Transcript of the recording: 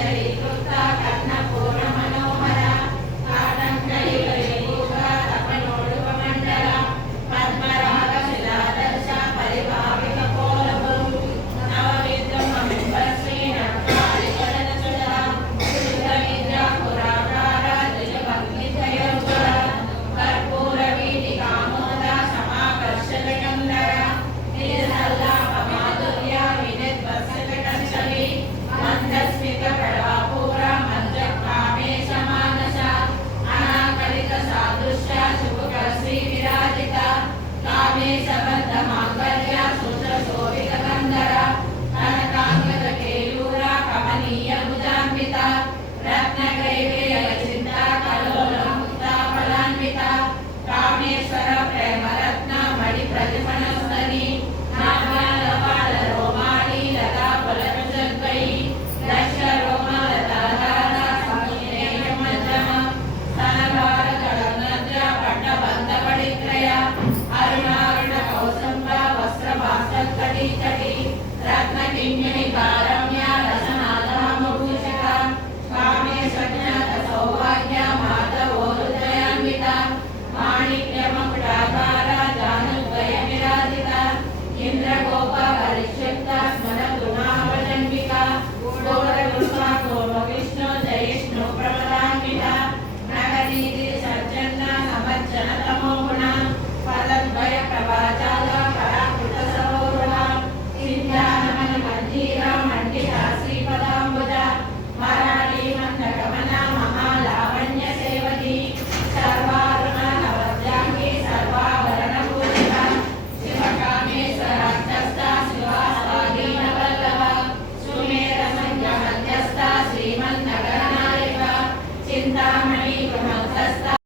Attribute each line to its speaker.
Speaker 1: day. Ratnanagar